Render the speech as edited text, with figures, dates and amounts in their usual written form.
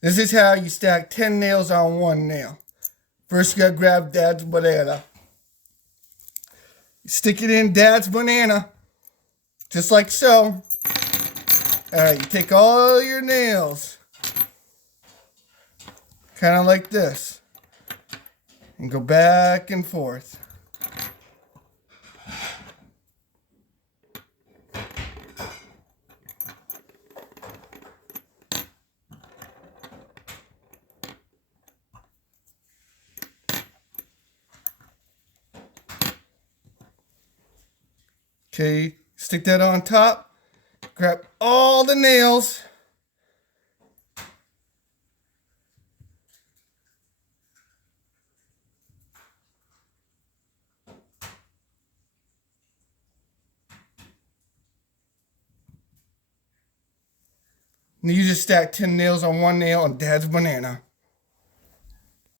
This is how you stack 10 nails on one nail. First, you gotta grab Dad's banana. Stick it in Dad's banana, just like so. Alright, you take all your nails, kind of like this, and go back and forth. Okay, stick that on top, grab all the nails, and you just stack 10 nails on one nail on Dad's banana.